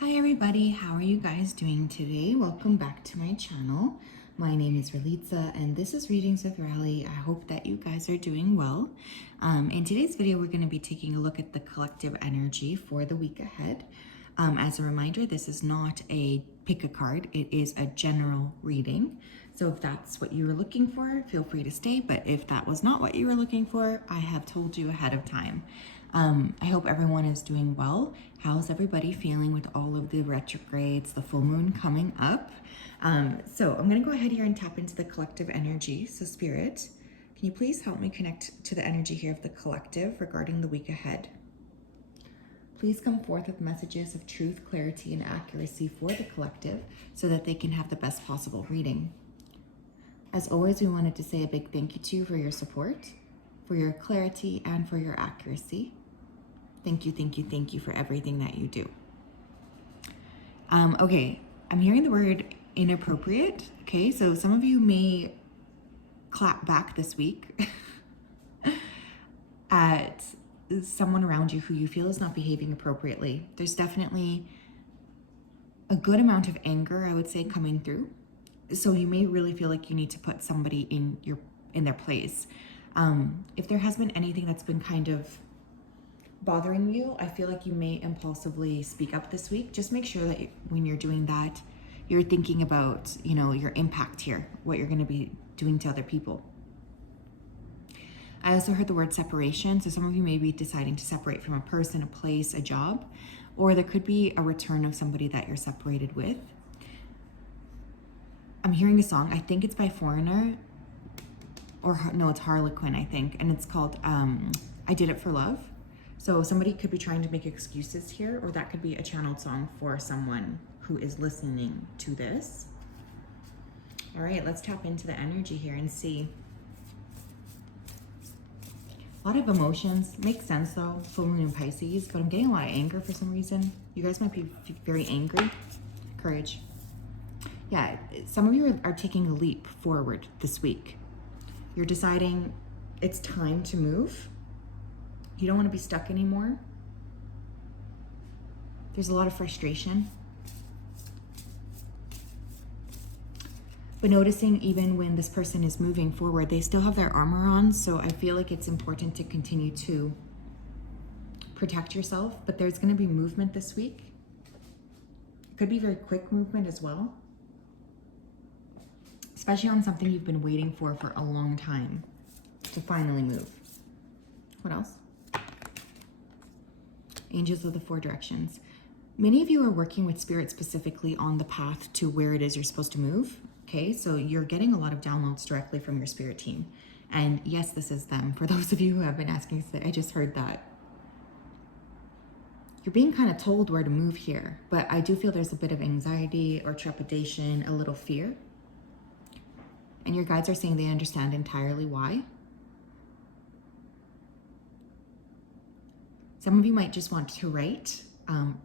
Hi everybody, how are you guys doing today? Welcome back to my channel. My name is Ralitza and this is Readings with Rally. I hope that you guys are doing well. In today's video, we're going to be taking a look at the collective energy for the week ahead. As a reminder, this is not a pick a card, it is a general reading. So if that's what you were looking for, feel free to stay. But if that was not what you were looking for, I have told you ahead of time. I hope everyone is doing well. How's everybody feeling with all of the retrogrades, the full moon coming up? So I'm going to go ahead here and tap into the collective energy. So Spirit, can you please help me connect to the energy here of the collective regarding the week ahead? Please come forth with messages of truth, clarity, and accuracy for the collective so that they can have the best possible reading. As always, we wanted to say a big thank you to you for your support, for your clarity, and for your accuracy. Thank you, thank you, thank you for everything that you do. Okay, I'm hearing the word inappropriate. Okay, so some of you may clap back this week at someone around you who you feel is not behaving appropriately. There's definitely a good amount of anger, I would say, coming through. So you may really feel like you need to put somebody in their place. If there has been anything that's been kind of bothering you, I feel like you may impulsively speak up this week. Just make sure that when you're doing that, you're thinking about, your impact here, what you're going to be doing to other people. I also heard the word separation. So some of you may be deciding to separate from a person, a place, a job, or there could be a return of somebody that you're separated with. I'm hearing a song. I think it's by Foreigner, or no, it's Harlequin, I think. And it's called I Did It for Love. So somebody could be trying to make excuses here, or that could be a channeled song for someone who is listening to this. All right, let's tap into the energy here and see. A lot of emotions. Makes sense though, full moon in Pisces, but I'm getting a lot of anger for some reason. You guys might be very angry. Courage. Yeah, some of you are taking a leap forward this week. You're deciding it's time to move. You don't want to be stuck anymore. There's a lot of frustration. But noticing even when this person is moving forward, they still have their armor on. So I feel like it's important to continue to protect yourself. But there's going to be movement this week. It could be very quick movement as well. Especially on something you've been waiting for a long time to finally move. What else? Angels of the Four Directions. Many of you are working with Spirit specifically on the path to where it is you're supposed to move. Okay, so you're getting a lot of downloads directly from your Spirit team. And yes, this is them. For those of you who have been asking, I just heard that. You're being kind of told where to move here, but I do feel there's a bit of anxiety or trepidation, a little fear. And your guides are saying they understand entirely why. Some of you might just want to write,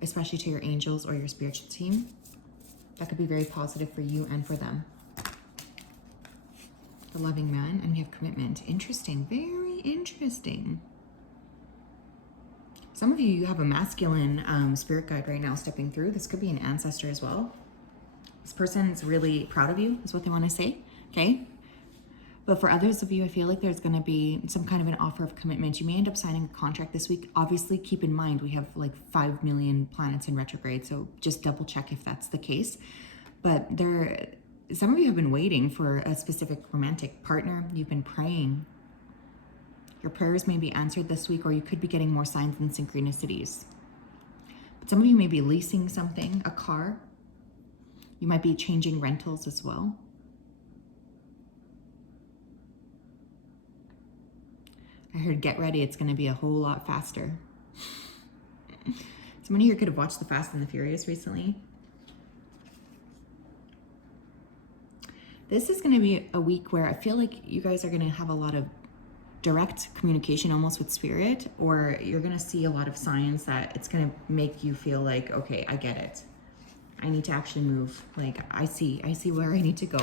especially to your angels or your spiritual team. That could be very positive for you and for them. The loving man, and we have commitment. Interesting, very interesting. Some of you have a masculine spirit guide right now stepping through. This could be an ancestor as well. This person is really proud of you, is what they want to say, okay? But for others of you, I feel like there's going to be some kind of an offer of commitment. You may end up signing a contract this week. Obviously, keep in mind, we have like 5 million planets in retrograde, so just double check if that's the case. But some of you have been waiting for a specific romantic partner. You've been praying. Your prayers may be answered this week, or you could be getting more signs and synchronicities. But some of you may be leasing something, a car. You might be changing rentals as well. I heard get ready, it's going to be a whole lot faster. Somebody here could have watched The Fast and the Furious recently. This is going to be a week where I feel like you guys are going to have a lot of direct communication almost with Spirit, or you're going to see a lot of signs that it's going to make you feel like, okay, I get it. I need to actually move. Like, I see where I need to go.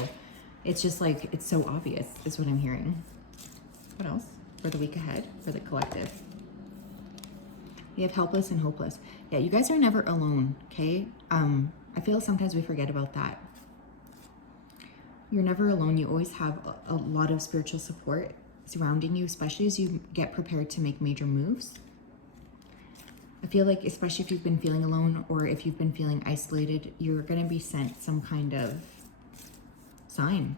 It's just like, it's so obvious is what I'm hearing. What else? For the week ahead, for the collective. We have helpless and hopeless. Yeah, you guys are never alone, okay? I feel sometimes we forget about that. You're never alone. You always have a lot of spiritual support surrounding you, especially as you get prepared to make major moves. I feel like, especially if you've been feeling alone or if you've been feeling isolated, you're going to be sent some kind of sign.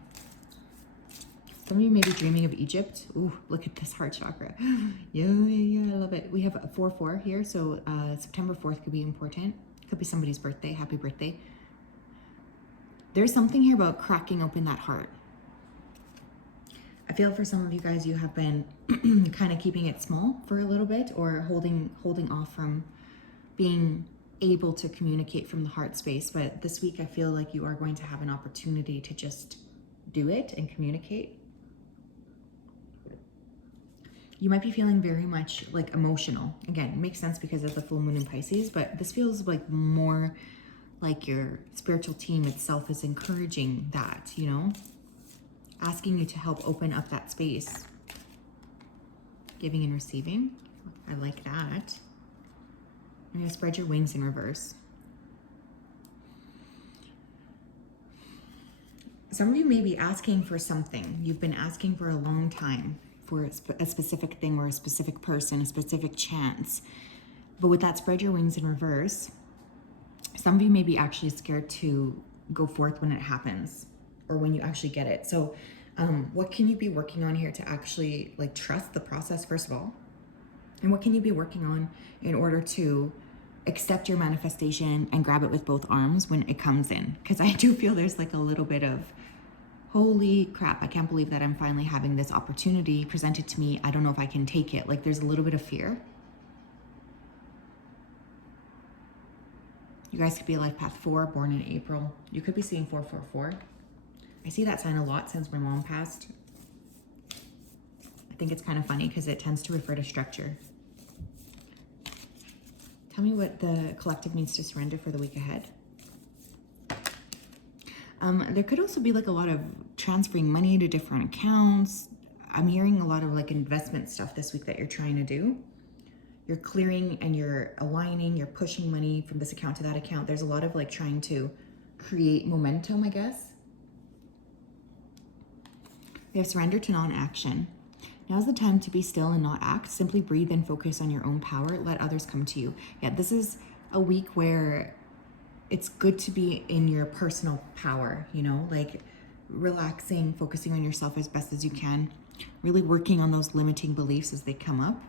Some of you may be dreaming of Egypt. Ooh, look at this heart chakra. Yeah, I love it. We have a 4-4 here, so September 4th could be important. Could be somebody's birthday. Happy birthday. There's something here about cracking open that heart. I feel for some of you guys, you have been kind of keeping it small for a little bit, or holding off from being able to communicate from the heart space. But this week, I feel like you are going to have an opportunity to just do it and communicate. You might be feeling very much like emotional. Again, it makes sense because of the full moon in Pisces, but this feels like more like your spiritual team itself is encouraging that, you know, asking you to help open up that space. Giving and receiving. I like that. I'm going to spread your wings in reverse. Some of you may be asking for something. You've been asking for a long time for a specific thing or a specific person, a specific chance. But with that spread your wings in reverse, some of you may be actually scared to go forth when it happens or when you actually get it. So what can you be working on here to actually like trust the process, first of all? And what can you be working on in order to accept your manifestation and grab it with both arms when it comes in? Because I do feel there's like a little bit of, holy crap, I can't believe that I'm finally having this opportunity presented to me. I don't know if I can take it. Like there's a little bit of fear. You guys could be a life path 4, born in April. You could be seeing 444. I see that sign a lot since my mom passed. I think it's kind of funny because it tends to refer to structure. Tell me what the collective needs to surrender for the week ahead. There could also be like a lot of transferring money to different accounts. I'm hearing a lot of like investment stuff this week that you're trying to do. You're clearing and you're aligning, you're pushing money from this account to that account. There's a lot of like trying to create momentum, I guess. We have surrender to non-action. Now's the time to be still and not act. Simply breathe and focus on your own power. Let others come to you. Yeah, this is a week where it's good to be in your personal power, you know, like relaxing, focusing on yourself as best as you can, really working on those limiting beliefs as they come up.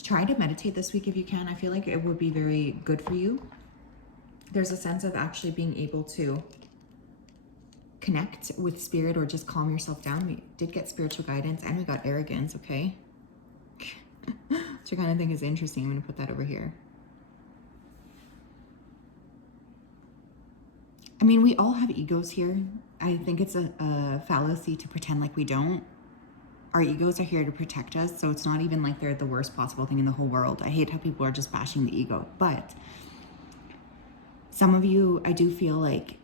Try to meditate this week if you can. I feel like it would be very good for you. There's a sense of actually being able to connect with spirit or just calm yourself down. We did get spiritual guidance and we got arrogance, okay? Which I kind of think is interesting. I'm going to put that over here. I mean, we all have egos here. I think it's a fallacy to pretend like we don't. Our egos are here to protect us, so it's not even like they're the worst possible thing in the whole world. I hate how people are just bashing the ego, but some of you, I do feel like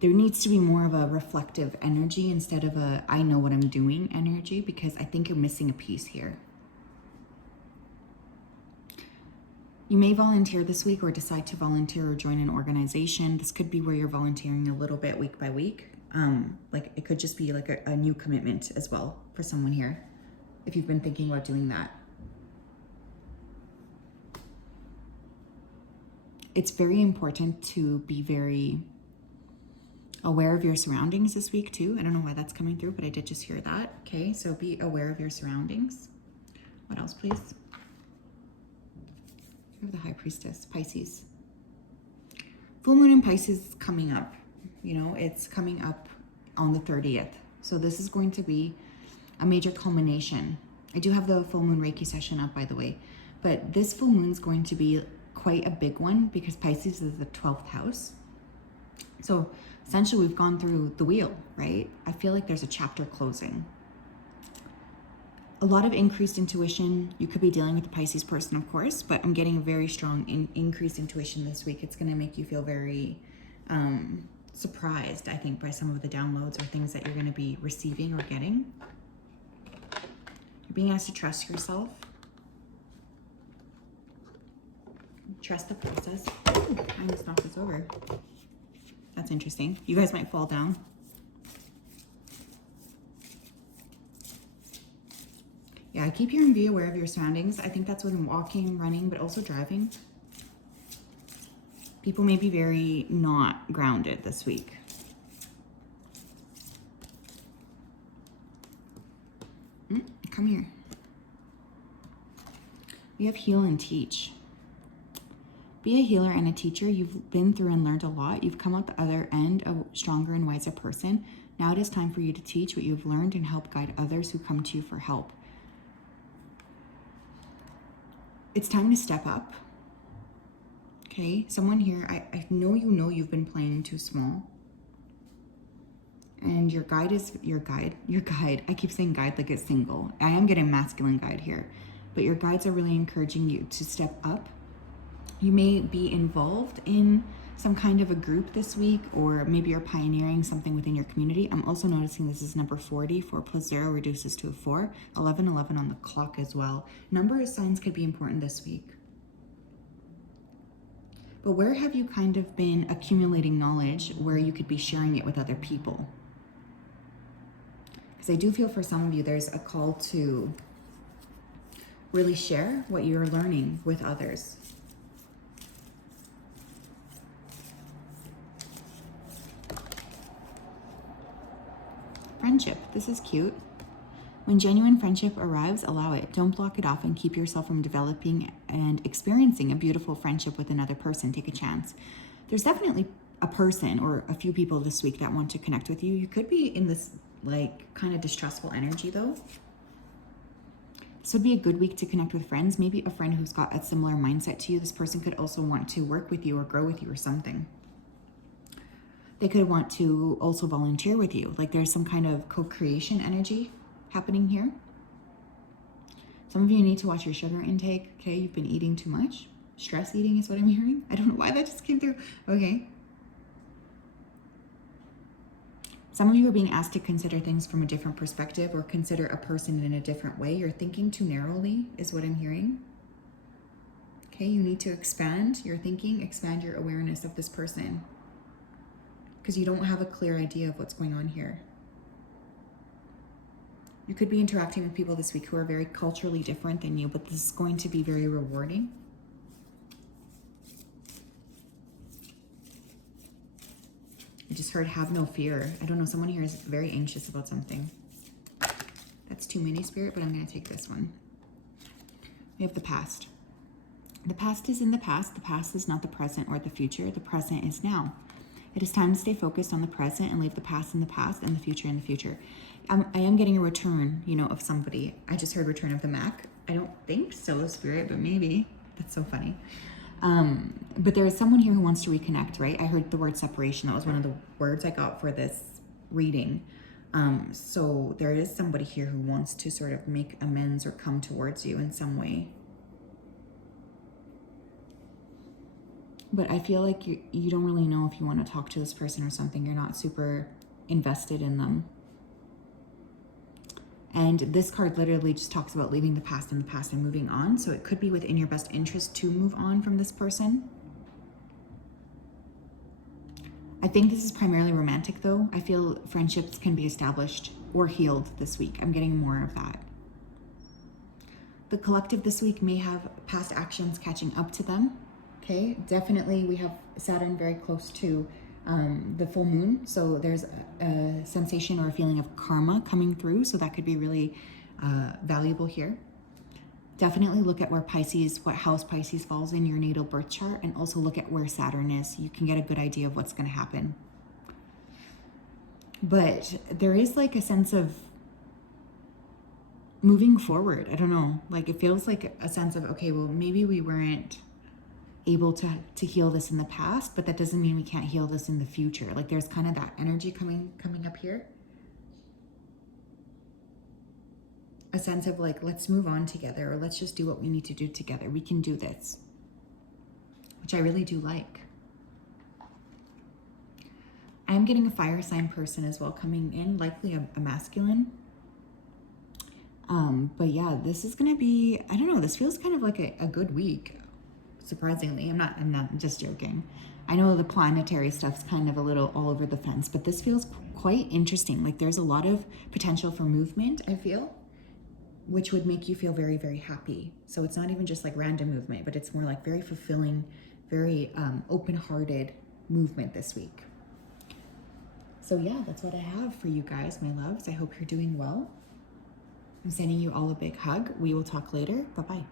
there needs to be more of a reflective energy instead of a I know what I'm doing energy, because I think you're missing a piece here. You may volunteer this week or decide to volunteer or join an organization. This could be where you're volunteering a little bit week by week. Like it could just be like a new commitment as well for someone here, if you've been thinking about doing that. It's very important to be very aware of your surroundings this week too. I don't know why that's coming through, but I did just hear that. Okay, so be aware of your surroundings. What else, please? We have the High Priestess, Pisces. Full moon in Pisces is coming up. You know, it's coming up on the 30th. So this is going to be a major culmination. I do have the full moon Reiki session up, by the way. But this full moon is going to be quite a big one because Pisces is the 12th house. So essentially we've gone through the wheel, right? I feel like there's a chapter closing. A lot of increased intuition. You could be dealing with a Pisces person, of course, but I'm getting a very strong increased intuition this week. It's going to make you feel very surprised, I think, by some of the downloads or things that you're going to be receiving or getting. You're being asked to trust yourself. Trust the process. Ooh, I almost knocked this over. That's interesting. You guys might fall down. Yeah, I keep hearing be aware of your surroundings. I think that's when walking, running, but also driving. People may be very not grounded this week. Come here. We have heal and teach. Be a healer and a teacher. You've been through and learned a lot. You've come out the other end a stronger and wiser person. Now it is time for you to teach what you've learned and help guide others who come to you for help. It's time to step up. Okay, someone here, I know you've been playing too small. And your guide is your guide. I keep saying guide like it's single. I am getting masculine guide here. But your guides are really encouraging you to step up. You may be involved in some kind of a group this week, or maybe you're pioneering something within your community. I'm also noticing this is number 40. 4 plus 0 reduces to a 4. 11, 11 on the clock as well. Number signs could be important this week. But where have you kind of been accumulating knowledge where you could be sharing it with other people? Because I do feel for some of you, there's a call to really share what you're learning with others. Friendship. This is cute. When genuine friendship arrives, allow it. Don't block it off and keep yourself from developing and experiencing a beautiful friendship with another person. Take a chance. There's definitely a person or a few people this week that want to connect with you. You could be in this like kind of distrustful energy though. This would be a good week to connect with friends. Maybe a friend who's got a similar mindset to you. This person could also want to work with you or grow with you or something. They could want to also volunteer with you. Like there's some kind of co-creation energy happening here. Some of you need to watch your sugar intake. Okay, you've been eating too much. Stress eating is what I'm hearing. I don't know why that just came through. Okay. Some of you are being asked to consider things from a different perspective or consider a person in a different way. You're thinking too narrowly is what I'm hearing. Okay, you need to expand your thinking, expand your awareness of this person, because you don't have a clear idea of what's going on here. You could be interacting with people this week who are very culturally different than you, but this is going to be very rewarding. I just heard have no fear. I don't know, someone here is very anxious about something. That's too many, Spirit, but I'm going to take this one. We have the past. The past is in the past. The past is not the present or the future. The present is now. It is time to stay focused on the present and leave the past in the past and the future in the future. I am getting a return, of somebody. I just heard return of the Mac. I don't think so, Spirit, but maybe. That's so funny. But there is someone here who wants to reconnect, right? I heard the word separation. That was one of the words I got for this reading. So there is somebody here who wants to sort of make amends or come towards you in some way. But I feel like you don't really know if you want to talk to this person or something. You're not super invested in them. And this card literally just talks about leaving the past in the past and moving on. So it could be within your best interest to move on from this person. I think this is primarily romantic though. I feel friendships can be established or healed this week. I'm getting more of that. The collective this week may have past actions catching up to them. Okay, definitely we have Saturn very close to the full moon. So there's a sensation or a feeling of karma coming through. So that could be really valuable here. Definitely look at where Pisces, what house Pisces falls in your natal birth chart, and also look at where Saturn is. You can get a good idea of what's going to happen. But there is like a sense of moving forward. I don't know, like it feels like a sense of, okay, well, maybe we weren't able to heal this in the past, but that doesn't mean we can't heal this in the future. Like there's kind of that energy coming up here. A sense of like, let's move on together, or let's just do what we need to do together. We can do this, which I really do like. I'm getting a fire sign person as well coming in, likely a masculine. But yeah, this is gonna be, I don't know, this feels kind of like a good week. Surprisingly, I'm not just joking. I know the planetary stuff's kind of a little all over the fence, but this feels quite interesting. Like there's a lot of potential for movement, I feel, which would make you feel very, very happy. So it's not even just like random movement, but it's more like very fulfilling, very open-hearted movement this week. So yeah, that's what I have for you guys, my loves. I hope you're doing well. I'm sending you all a big hug. We will talk later. Bye-bye.